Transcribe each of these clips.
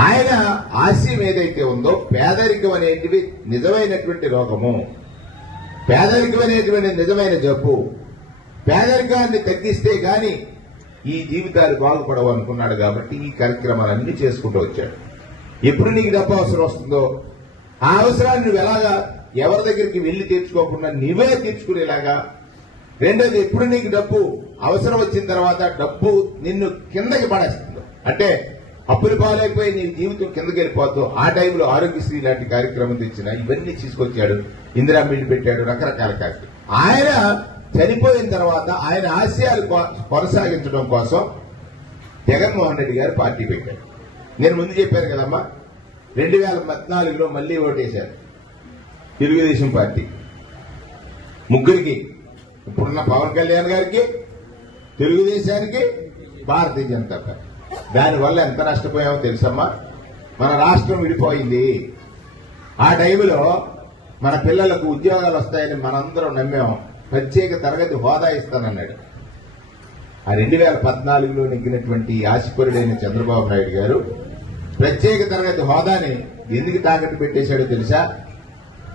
ఆయన ఆశయం ఏదైతే ఉందో పేదరికం అనేటివి నిజమైనటువంటి రోగము. పేదరికం అనేటువంటి నిజమైన జబ్బు. పేదరికాన్ని తగ్గిస్తే గాని ఈ జీవితాలు బాగుపడవు అనుకున్నాడు కాబట్టి ఈ కార్యక్రమాలన్నీ చేసుకుంటూ వచ్చాడు. ఎప్పుడు నీకు డబ్బు అవసరం వస్తుందో ఆ అవసరాన్ని నువ్వు ఎలాగా ఎవరి దగ్గరికి వెళ్ళి తీర్చుకోకుండా నీవే తీర్చుకునేలాగా రెండోది ఎప్పుడు నీకు డబ్బు అవసరం వచ్చిన తర్వాత డబ్బు నిన్ను కిందకి పడేస్తుందో. అంటే అప్పులు పాలైపోయి నీ జీవితం కిందకి వెళ్ళిపోతావు ఆ టైంలో ఆరోగ్యశ్రీ లాంటి కార్యక్రమం తెచ్చిన ఇవన్నీ తీసుకొచ్చాడు. ఇందిరా మిల్లు పెట్టాడు రకరకాల కార్యక్రమం. ఆయన చనిపోయిన తర్వాత ఆయన ఆశయాలు కొనసాగించడం కోసం జగన్మోహన్ రెడ్డి గారు పార్టీ పెట్టారు నేను ముందు చెప్పాను కదమ్మా రెండు వేల పద్నాలుగులో మళ్ళీ ఓటేశారు. తెలుగుదేశం పార్టీ. ముగ్గురికి ఇప్పుడున్న పవన్ కళ్యాణ్ గారికి తెలుగుదేశానికి భారతీయ జనతా పార్టీ. దానివల్ల ఎంత నష్టపోయామో తెలుసమ్మా? మన రాష్ట్రం విడిపోయింది. ఆ టైంలో మన పిల్లలకు ఉద్యోగాలు వస్తాయని మనందరం నమ్మాం. ప్రత్యేక తరగతి హోదా ఇస్తానన్నాడు. ఆ రెండు వేల పద్నాలుగులో నెగ్గినటువంటి ఆశపరుడైన చంద్రబాబు నాయుడు గారు ప్రత్యేక తరగతి హోదాని ఎందుకు తాకట్టు పెట్టేశాడో తెలుసా?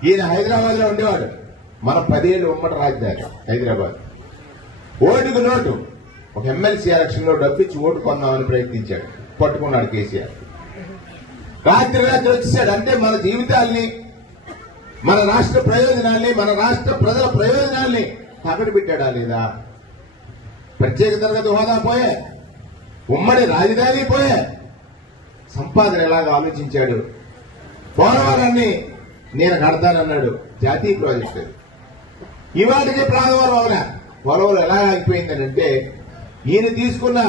ఈయన హైదరాబాద్లో ఉండేవాడు. మన పదేళ్ళు ఉమ్మడి రాజధాని హైదరాబాద్. ఓటుకు నోటు. ఒక ఎమ్మెల్సీ ఎలక్షన్లో డబ్బిచ్చి ఓటు కొందామని ప్రయత్నించాడు. పట్టుకున్నాడు కేసీఆర్. రాత్రి రాత్రి వచ్చేసాడు. అంటే మన జీవితాల్ని మన రాష్ట్ర ప్రయోజనాల్ని మన రాష్ట్ర ప్రజల ప్రయోజనాల్ని తాకట్టు పెట్టాడా లేదా? ప్రత్యేక తరగతి హోదా పోయే ఉమ్మడి రాజధాని పోయే సంపాదన ఎలాగ ఆలోచించాడు? పోలవరాన్ని నేను కడతానన్నాడు జాతీయ ప్రాజెక్ట్. ఇవాటికి ప్రాణవరం అవలే పొలవలు ఎలా ఆగిపోయిందనంటే ఈయన తీసుకున్న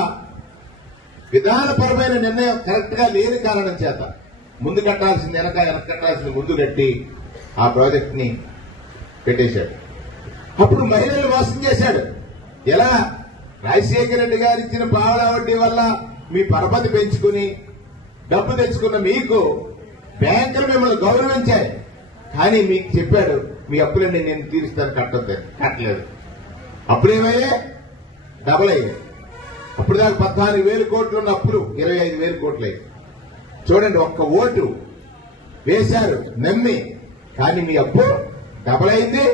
విధానపరమైన నిర్ణయం కరెక్ట్గా లేని కారణం చేత ముందు కట్టాల్సింది వెనక వెనక కట్టాల్సింది ముందు కట్టి ఆ ప్రాజెక్ట్ని పెట్టేశాడు. అప్పుడు మహిళలు మోసం చేశాడు. ఎలా? రాజశేఖర రెడ్డి గారు ఇచ్చిన పావలా వడ్డీ వల్ల మీ పరపతి పెంచుకుని డబ్బు తెచ్చుకున్న మీకు బ్యాంకులు మిమ్మల్ని గౌరవించాయి. కానీ మీకు చెప్పాడు మీ అప్పులన్నీ నేను తీరుస్తాను కట్టొద్దు కట్టలేదు. అప్పుడేమయ్యే డబల్ అయ్యాయి. అప్పుడు దాకా పద్నాలుగు వేల కోట్లు ఉన్న అప్పులు ఇరవై ఐదు వేల కోట్లు. చూడండి ఒక్క ఓటు వేశారు నమ్మి. కానీ మీ అప్పు డబల్ అయింది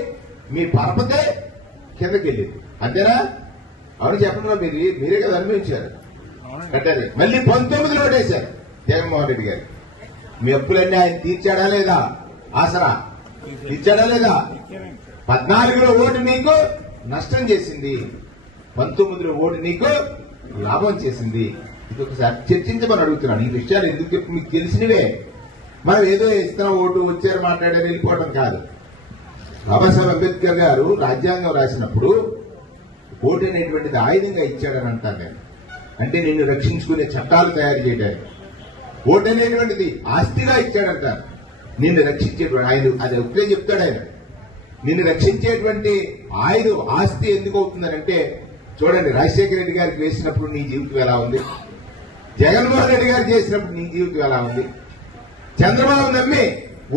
మీ పరపతే కిందకి వెళ్ళింది. అంతేనా? అవును చెప్పండి మీరు మీరే కదా అనుభవించారు. కట్టారు. మళ్ళీ పంతొమ్మిదిలో ఓటేశారు జగన్మోహన్ రెడ్డి గారు. మీ అప్పులన్నీ ఆయన తీర్చాడా లేదా? ఆసరా? తీర్చాడా లేదా? పద్నాలుగులో ఓటు నీకు నష్టం చేసింది. పంతొమ్మిదిలో ఓటు నీకు లాభం చేసింది. ఇది ఒకసారి చర్చించమని అడుగుతున్నాను. ఈ విషయాలు ఎందుకు చెప్పు? మీకు తెలిసినవే. మనం ఏదో ఇస్తాం ఓటు వచ్చారు మాట్లాడారు వెళ్ళిపోవటం కాదు. బాబాసాహెబ్ అంబేద్కర్ గారు రాజ్యాంగం రాసినప్పుడు ఓటు అనేటువంటిది ఆయుధంగా ఇచ్చాడని అంటాను నేను. అంటే నిన్ను రక్షించుకునే చట్టాలు తయారు చేయడానికి ఓటు అనేటువంటిది ఆస్తిగా ఇచ్చాడంటారు. నిన్ను రక్షించేటువంటి ఆయన అది ఒకటే చెప్తాడు ఆయన. నిన్ను రక్షించేటువంటి ఆయుధం ఆస్తి ఎందుకు అవుతుందనంటే చూడండి రాజశేఖర రెడ్డి గారికి వేసినప్పుడు నీ జీవితం ఎలా ఉంది? జగన్మోహన్ రెడ్డి గారు చేసినప్పుడు నీ జీవితం ఎలా ఉంది? చంద్రబాబు నమ్మి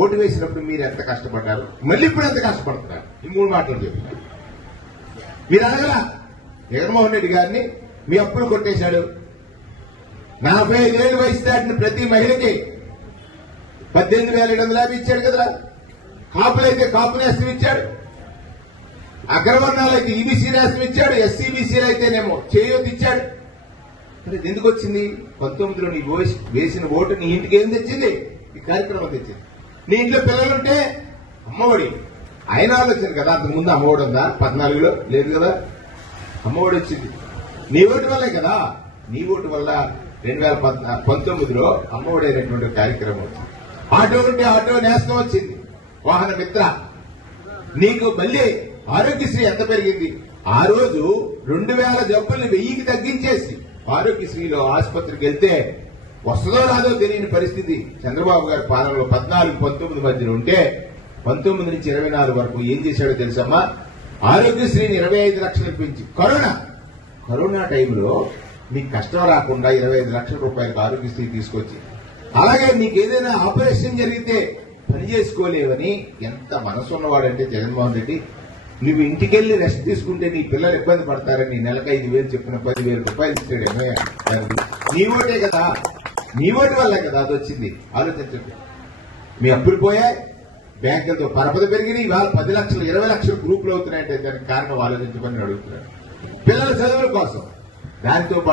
ఓటు వేసినప్పుడు మీరు ఎంత కష్టపడ్డారు? మళ్ళీ ఇప్పుడు ఎంత కష్టపడుతున్నారు? ఈ మూడు మాటలు చెప్తున్నారు మీరు అడగల జగన్మోహన్ రెడ్డి గారిని మీ అప్పులు కొట్టేశాడు. నలభై ఐదేళ్ళు వయసు దాటిన ప్రతి మహిళకి పద్దెనిమిది వేల ఏడు వందల యాభై ఇచ్చాడు కదరా? కాపులైతే కాపు నేస్తం ఇచ్చాడు. అగ్రవర్ణాలైతే ఈబీసీ నేస్తం ఇచ్చాడు ఎస్సీబీసీలు అయితేనేమో చేయొద్దు ఇచ్చాడు. మరి ఎందుకు వచ్చింది? పంతొమ్మిదిలో నీ వేసిన ఓటు నీ ఇంటికి ఏం తెచ్చింది? ఈ కార్యక్రమం తెచ్చింది. నీ ఇంట్లో పిల్లలుంటే అమ్మఒడి. ఆయన ఆలోచన కదా అంతకుముందు అమ్మఒడి ఉందా? పద్నాలుగులో? లేదు కదా. అమ్మఒడి వచ్చింది. నీ ఓటు వల్లే కదా. నీ ఓటు వల్ల రెండు వేల పంతొమ్మిదిలో అమ్మఒడి అయినటువంటి కార్యక్రమం వచ్చింది. ఆటో ఉంటే ఆటో నేస్తం వచ్చింది. వాహన మిత్ర నీకు మళ్ళీ ఆరోగ్యశ్రీ ఎంత పెరిగింది? ఆ రోజు రెండు వేల జబ్బుల్ని వెయ్యికి తగ్గించేసి ఆరోగ్యశ్రీలో ఆసుపత్రికి వెళ్తే వస్తుందో రాదో తెలియని పరిస్థితి. చంద్రబాబు గారి పాలనలో పద్నాలుగు పంతొమ్మిది మధ్యలో ఉంటే పంతొమ్మిది నుంచి ఇరవై నాలుగు వరకు ఏం చేశాడో తెలుసమ్మా? ఆరోగ్యశ్రీని ఇరవై ఐదు లక్షలు పెంచి కరోనా. కరోనా టైంలో మీకు కష్టం రాకుండా ఇరవై ఐదు లక్షల రూపాయలకు ఆరోగ్యశ్రీ తీసుకొచ్చి అలాగే మీకు ఏదైనా ఆపరేషన్ జరిగితే పని చేసుకోలేవని ఎంత మనసు ఉన్నవాడంటే జగన్మోహన్ రెడ్డి నువ్వు ఇంటికెళ్ళి రెస్ట్ తీసుకుంటే నీ పిల్లలు ఇబ్బంది పడతారని నెలకు ఐదు వేలు చెప్పిన పదివేల రూపాయలు ఇస్తాడు ఏమయ్య నీ ఓటే కదా. నీ ఓటు వల్లే కదా అది వచ్చింది. ఆలోచించండి. మీ అప్పులు పోయాయి. బ్యాంకులతో పరపద పెరిగినాయి. ఇవాళ పది లక్షలు ఇరవై లక్షలు గ్రూపులు అవుతున్నాయంటే దానికి కారణం ఆలోచించమని అడుగుతున్నాడు పిల్లల చదువుల కోసం. దానితో పాటు